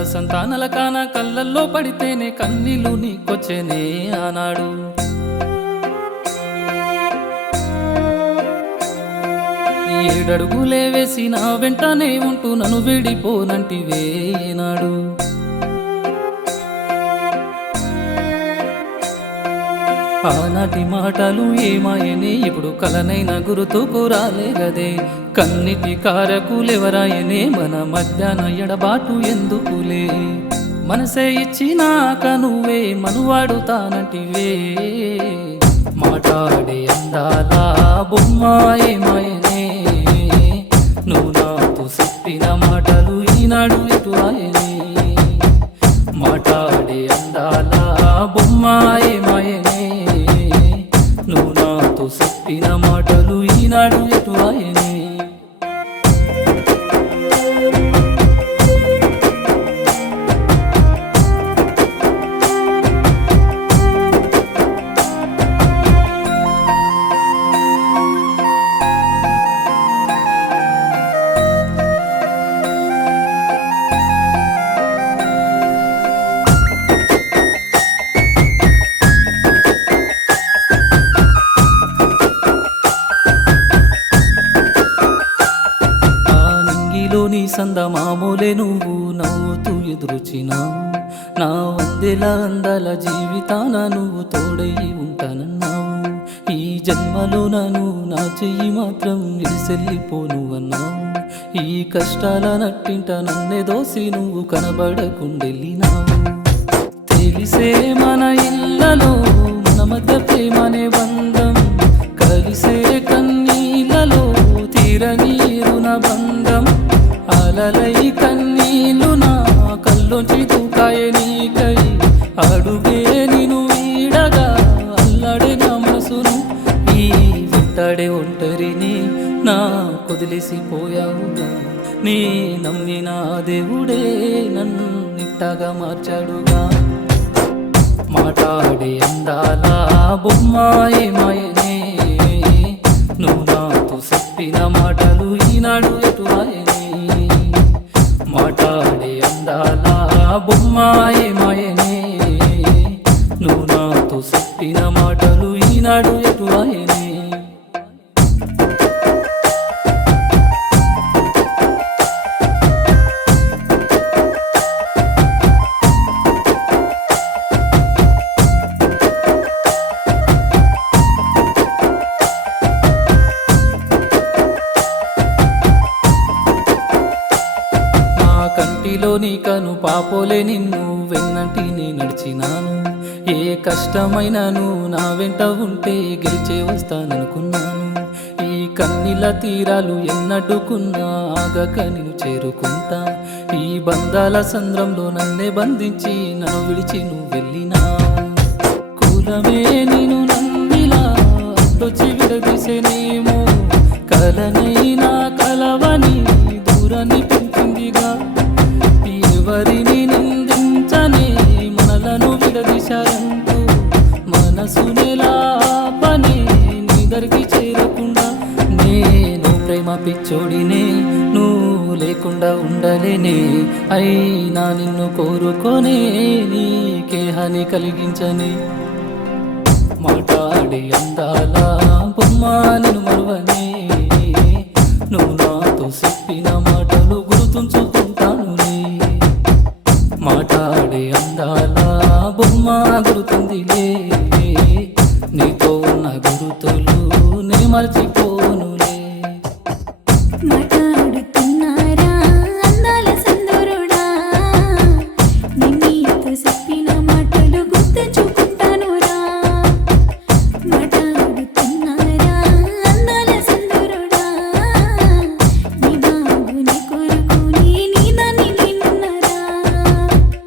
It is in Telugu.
అలసంతా నలకాన కళ్ళల్లో పడితేనే కన్నీళ్ళు నీకొచ్చేనే ఆనాడు. ఏడడుగులే వేసి నా వెంటనే ఉంటూ నన్ను విడిపోనంటివే నాడు. ఆనాటి మాటలు ఏమాయనే ఇప్పుడు కలనైనా గుర్తుకు రాలేగదే. కన్నిటి కారకులెవరాయనే మన మధ్యాహ్న ఎడబాటు ఎందుకులే. మనసే ఇచ్చినాక నువ్వే మనువాడుతానంటివే. మాట్లాడే అందాల బొమ్మ ఏమాయనే, నువ్వు నాతో చెప్పిన మాటలు ఈనాడు ఎటు ఆయనే. మాట్లాడే అందాల బొమ్మ ఏమాయనే, నువ్వు నాతో చెప్పిన మాటలు ఈనాడు ఎటు ఆయనే. నీ సందమామూలే నువ్వు నవ్వుతూ ఎదురొచ్చినావు. నా వందెల అందాల జీవితాన నువ్వు తోడై ఉంటానన్నావు. ఈ జన్మలో నన్ను నా చెయ్యి మాత్రం విడిసెళ్ళిపోను అన్నావు. ఈ కష్టాల నట్టింట నన్నే దోసి నువ్వు కనబడకుండెళ్ళినావు. తెలిసే మన ఇళ్ళలో మన మధ్య ప్రేమనే బంధం, కలిసే కన్నీళ్ళలో తీరనీరున బంధం. అలలై కన్నీళ్ళు నా కల్లోంచి దూకాయే నీకై. అడుగే నిను వీడగా అల్లడే నా మనసును. ఈ వింటాడే ఒంటరిని నా కొదిలేసిపోయావుగా. నీ నమ్మిన దేవుడే నన్ను నిట్టగా మార్చాడుగా. మాట్లాడే అందాల బొమ్మ ఏమాయనే, నువ్వు నాతో చెప్పిన మాటలు ఈనాడు ఎటు ఆయనే. మాట్లాడే అందాల బొమ్మ ఏమాయనే, నువ్వు నాతో చెప్పిన మాటలు ఈనాడు ఎటు ఆయనే. కంటిలో నీ కను పాపోలే నిన్ను వెన్నంటి నీ నడిచినాను. ఏ కష్టమైనాను నా వెంట ఉంటే గెలిచే వస్తాననుకున్నాను. ఈ కన్నీళ్ళ తీరాలు ఎన్నట్టుకున్నా ఆగక నిన్ను చేరుకుంటా. ఈ బంధాల సంద్రంలో నన్నే బంధించి నన్ను విడిచి నువ్వు వెళ్ళినా. కులమే నేను నన్నిలా అడ్డొచ్చి విడదీసేనేమో. కలనైనా కలవని దూరాన్ని పెంచిందిగా. ఎవరిని నిందించని మనలను విడదీశారంటూ మనసునేలా పని నీ దగ్గరికి చేరకుండా. నేను ప్రేమ పిచ్చోడినే, నువ్వు లేకుండా ఉండలేనే. అయినా నిన్ను కోరుకోనే నీకే హాని కలిగించని. మాట్లాడే అందాల బొమ్మ నిన్ను మరువనే, నువ్వు నాతో చెప్పిన మాటలు గుర్తుంచుకుంటాను. మాట్లాడే అందాల బొమ్మ గుర్తుందిలే, నీతో ఉన్న గుర్తులు నే మర్చిపోను.